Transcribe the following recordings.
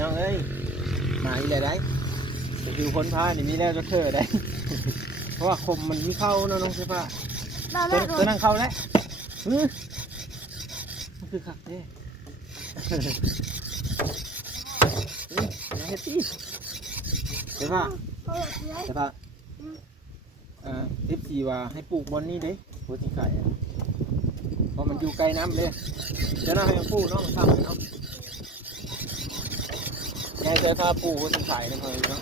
น้องเอ้ยมาอีกแล้วได้ก็คือคนพานี่มีแล้วจะเธอได้ เพราะว่าคมมันมีเข้าเนาะน้องเสื้อผ้าเราตัวเลิกตัวนั่งเข้าแล้วอื้อมันคือขักเด้อื้ออย่าเฮ็ดตีเสื้อผ้าเลิกเลยเสื้อผ้าอ่าทิปสีว่าให้ปลูกบนนี้เด้โพธิไข่อะเพราะมันอยู่ไกลน้ำเลยจะน่าให้มันปลูกเนาะมันทำเลยเนาะ ไงเสื้อผ้าปูกโพธิไข่นั่นเลยเนาะ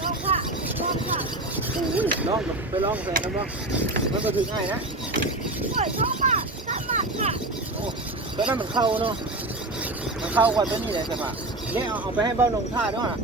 ลองค่ะลองค่ะลองไปลองแฟนนะบ้างมันก็ถือง่ายนะสวยชอบมากชอบมากค่ะตอนนั้นมันเข้าเนาะมันเข้ากว่าตัวนี้เลยสม่ะเนี่ยเอาเอาไปให้เบ้านงท่าด้วยอะ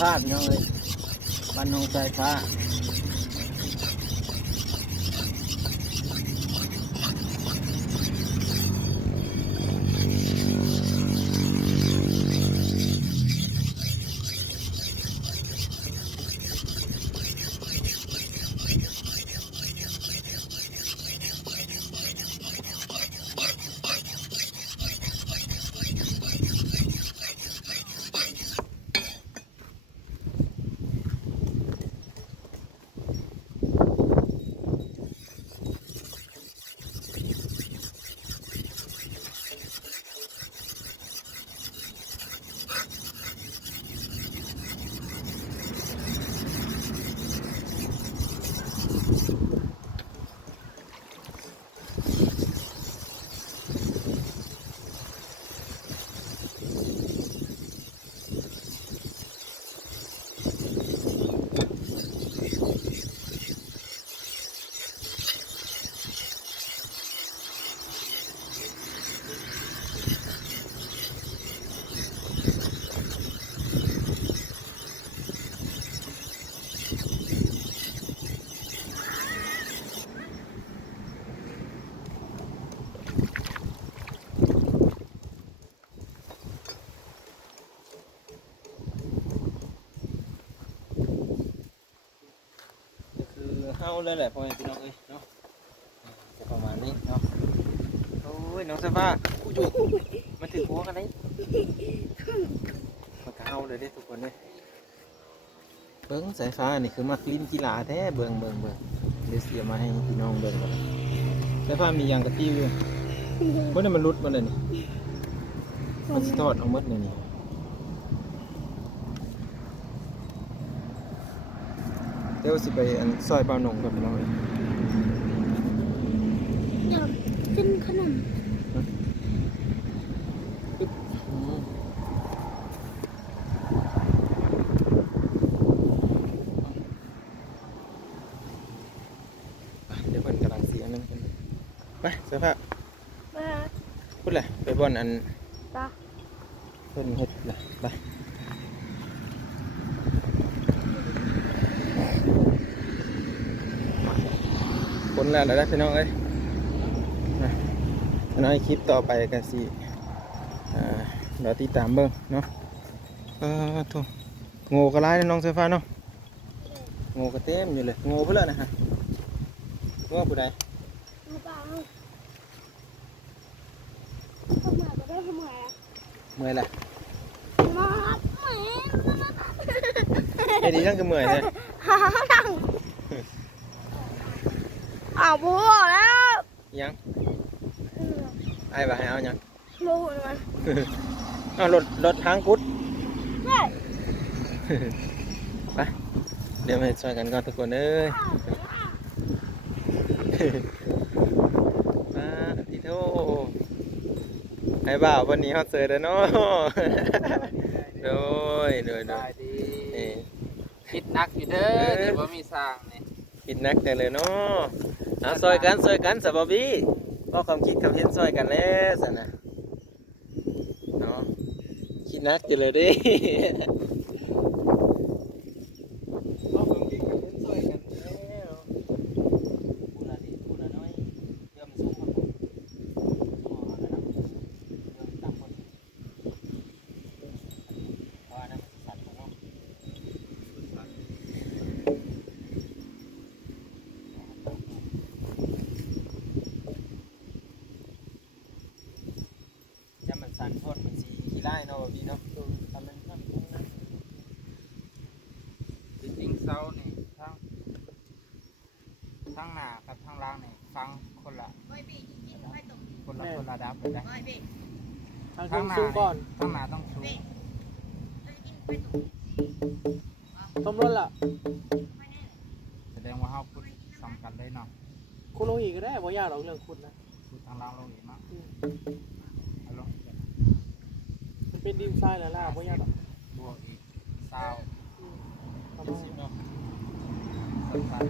คนพาพี่น้องเลยบ้านนงใจฟ้าก็คือ เลยแหละพ่อแม่พี่น้องเอ้ยเนาะจะประมาณนี้เนาะโอ้ยน้องเสื้อผ้าผู้จุมาถือหัวกันเลยมันก็เฮาเลยเด้ทุกคนเลยเบิ้งสายฟ้านี่คือมักลิ้นกีฬาแท้เบิ้งเบิ้งเบิ้งเดี๋ยวเสียมาให้พี่น้องเบิ้งก่อนสายฟ้ามียางกระติ้วอยู่เมื่อนั้นมันรุดมาเลยนี่มันสิทอดเอาหมดเลยนี่ เดี๋ยวสิไปอันซอยเบาหนงกับพี่น้องเลยอยากกินขนมอืมไปเดี๋ยวเพิ่นกำลังเสียนั่นกันไปเสื้อผ้ามาพูดเลยไปบ่อนอัน ตา เพิ่นเฮ็ดเลยไปคน แล้วนะพี่น้องเอ้ยนะพี่น้องคลิปต่อไปกันสิอ่าเดี๋ยวติดตามเบิ่งเนาะเออทุโง่ก็ร้ายนะน้องเสื้อฟ้าเนาะโง่ก็เต็มอยู่เลยโง่เพื่อนนะฮะว่าผู้ใดเอาเปล่าเข้ามาก็ได้ทำไมอะเมื่อยละมาแหมเฮ็ดอีจังคือเมื่อยแท้หาหนัง อ้าวบัวแล้วอิหยังไอ้ายว่าให้เอาหยังบัวมันเอารถรถทางกุดใช่ไปเดี๋ยวมาช่วยกันก่อนทุกคนเอ้ยมาทีโทไอ้บ่าววันนี้เขาเจอแล้วเนาะโดยโดยโดได้ยดีนี่คิดนักอยู่เด้อเดี๋ยวบ่มีสร้างนี่คิดนักแต่เลยเนาะ เอาซอยกันซอยกันสบายบี้ก็ความคิดความเห็นซอยกันแล้วสนะเนาะคิดนักจะเลยดิ ก็ความคิดคำเห็นซอยกันแล้วพูดละนิดพูดละน้อยเริ่มสูงครับผมสูงเอาแล้วนะเริ่มต่ำหมดเพราะว่าน้ำสั่นของเนาะ จะมันสั่นโทษมันสีขี้ไล่เนาะแบบนี้เนาะทำมันทำมันนะ จริงๆเสานี่ทั้งทั้งหน้ากับทั้งล่างนี่ฟังคนละ คนละคนละดับเลยนะทางทั้งหน้าสูงก่อนทั้งหน้าต้องสูงต้มรถล่ะแสดงว่าเฮาพูดสำคัญเลยเนาะคุณลงอีกก็ได้บ่ยากหรอกเรื่องคุณนะพูดทางล่างลงอีกเนาะอืมเอาลงมันเป็นดินทรายแล้วล่ะบ่ยากหรอกบวกอีกเศร้าอืมประมาณสิบเนาะสำคัญ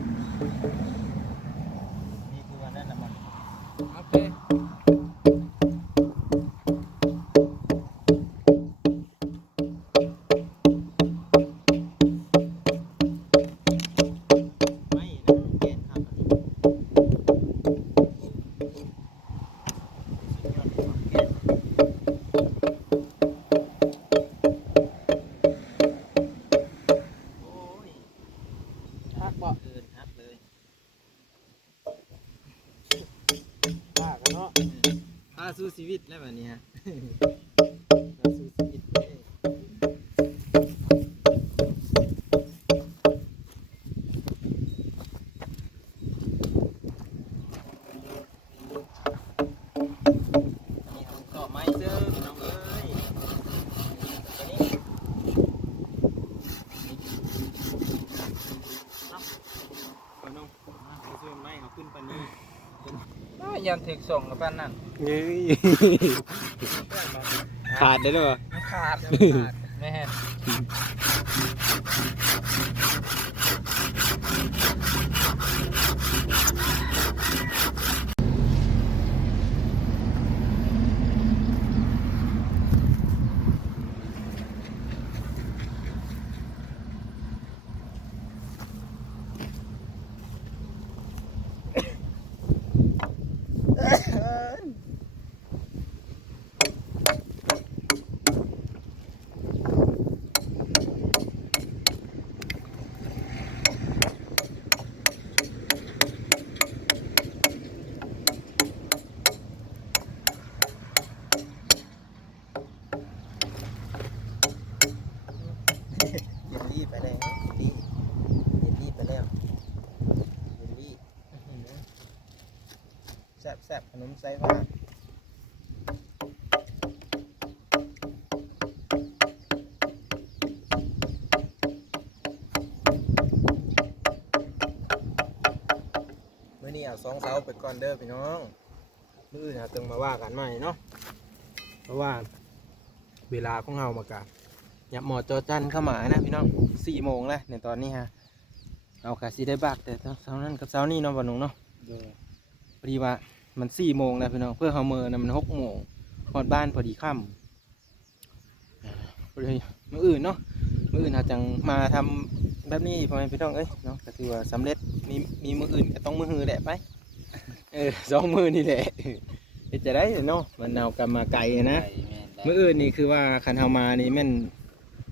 ยันถึกส่งกับป้านนั่นเฮ้ยขาดได้ด้วยไม่ขาดไม่ขาดแม่เยลลี่ไปแล้วเยลลี่เยลลี่ไปแล้วเยลลี่อื้อหือแซ่บแซ่บข นมไส้ว่าเมื่อนี้เอาสองเสาไปก่อนเด้อพี่น้องมื้ออื่นเราต้องมาว่ากันใหม่เนาะเพราะว่าเวลาของเรามากะหยับหมอจอจันเข้ามานะพี่น้องสี่โมงแล้วในตอนนี้ฮะเอากะสิได้บักแต่เช้านั้นกับเช้านี้เนาะวันนุ่งเนาะโดยพอดีว่า มันสี่โมงแล้วพี่น้องเพื่อเขาเมือนะมันหกโมงพอดบ้านพอดีค่ำอ่าพอดีมืออื่นเนาะมืออื่นอาจจังมาทำแบบนี้พอแม่พี่น้องเอ้ยเนาะก็ถือว่าสำเร็จมีมีมืออื่นก็ต้องมือหือแหละไปเออสองมือนี่แหละเฮ็ดจะได้เนาะมันเอากลับมาไกลนะไปแม่นได้มืออื่นนี่คือว่าคันเฮามานี่แม่น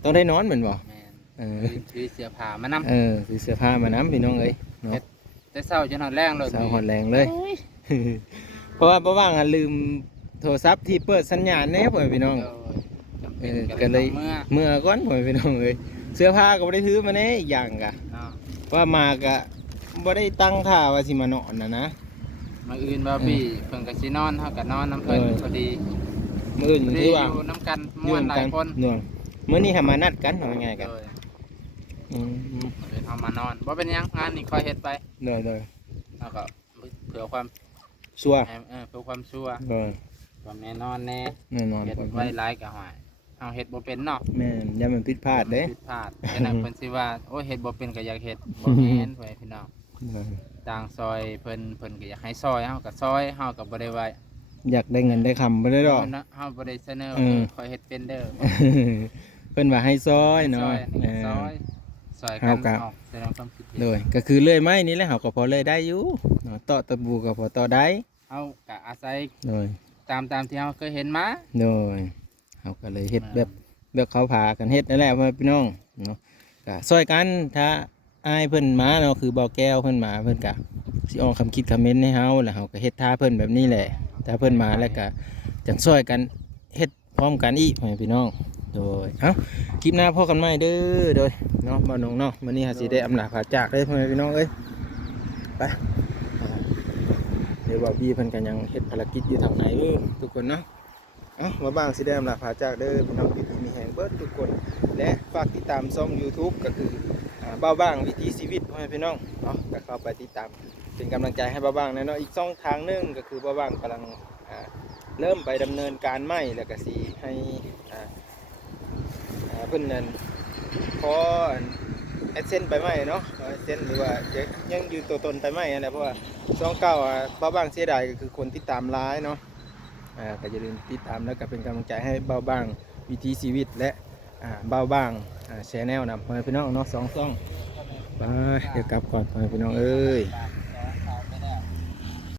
ต้องได้นอนเหมือนบ่แม่นเออถือเสียผ้ามานำเออซื้อเสื้อผ้ามาน้ำพี่น้องเอ้ยเนาะแต่เศร้าจนหอดแรงเลยสาวหอนแรงเลย เฮ้ยเพราะว่าเพราะว่างอะลืมโทรศัพท์ที่เปิดสัญญาณแน่พ่อแม่พี่น้องโดยเออก็เลยเมื่อเมื่อก่อนพ่อแม่พี่น้องเอ้ยเสื้อผ้าก็บ่ได้ถือมาแน่อีกอย่างกะเนาะว่ามาก็บ่ได้ตั้งท่าว่าสิมานอนน่ะนะมาอื่นบ่พี่เพิ่นก็สินอนเฮาก็นอนน้ำเพิ่นเออพอดีมื้ออื่นพอดีคือว่าอยู่น้ำกันม่วนหลายคนเนื่องมื้อนี้ให้มานัดกันเอาง่ายๆกันโดยอืมเพิ่นเฮามานอนบ่เป็นหยังงานนี่คอยเฮ็ดไปเด้อเด้อแล้วก็เผื่อความ ชัวร์เออเพื่อความชัวร์เด้อความแน่นอนแน่แน่นอนเฮ็ดพ่อไว้หลายก็หายเฮาเฮ็ดบ่เป็นเนาะแม่นอย่ามันผิดพลาดเด้ผิดพลาดฉะนั้นเพิ่นสิว่าโอ้เฮ็ดบ่เป็นก็อยากเฮ็ดบ่แม่นเว้ยพี่น้องเด้อต่างซอยเพิ่นเพิ่นก็อยากให้ซอยเฮาก็ซอยเฮาก็บ่ได้ว่าอยากได้เงินได้คำบ่ได้ดอกเนาะเฮาบ่ได้เสนอเออคอยเฮ็ดเป็นเด้อเพิ่นว่าให้ซอยเนาะซอยเออ ซอยซอยกัเฮานก็ออกแสดงความคิดเห็นโดยก็คือเลื่อยไม้นี่แหละเฮาก็พอเลื่อยได้อยู่เนาะต่อตะบูก็พอต่อได้เฮาก็อาศัยโดยตามตามที่เฮาเคยเห็นมาโดยเฮาก็เลยเฮ็ดแบบแบบเขาพากันเฮ็ดนั่นแหละพ่อแม่พี่น้องเนาะก็ซอยกันถ้าอายเพิ่นมาเนาะคือเบาแก้วเพิ่นมาเพิ่นก็สิออกคำคิดคอมเมนต์ให้เฮาแล้วเฮาก็เฮ็ดท่าเพิ่นแบบนี้แหละถ้าเพิ่นมาแล้วก็จังซอยกันเฮ็ดพร้อมกันอีกพ่อแม่พี่น้อง โดยเอ้าคลิปหน้าพบกันใหม่เด้อโดยเนาะบ่าวน้องเนาะมื้อนี้ฮาสิได้อำลาพาจากเด้อพ่อแม่พี่น้องเอ้ยไปเดี๋ยวบ่าวพี่เพิ่นก็ยังเฮ็ดภารกิจอยู่ทางไหนเด้อทุกคนเนาะเอ้ามาบ้างสิได้อำลาพาจากเด้อพี่น้องพี่มีแห่งเบิร์ดทุกคน และฝากติดตามช่อง YouTube ก็คือบ้าบ้างวิถีชีวิตพ่อแม่พี่น้องเนาะก็เข้าไปติดตามเป็นกำลังใจให้บ้าบ้างน่เนาะอีกช่องทางหนึงก็คือบ้าบ้างกำลังเริ่มไปดำเนินการใหม่แล้วก็สิให้อ่า เพิ่นนั่นขอแอดเซนไปใหมเนาะแอดเซนหรือว่ายังอยู่ตัวตนไปใหม่นั่นแหละเพราะว่าช่องเก่าอะเบาบางเสียดายก็คือคนติดตามร้ายเนาะอ่าก็อย่าลืมติดตามแล้วก็เป็นกำลังใจให้เบาบางวิถีชีวิตและอ่าเบาบางอ่าแชนแนลนำพ่อแม่พี่น้องเนาะสองซ่องไปเดี๋ยวกลับก่อนพ่อแม่พี่น้องเอ้ย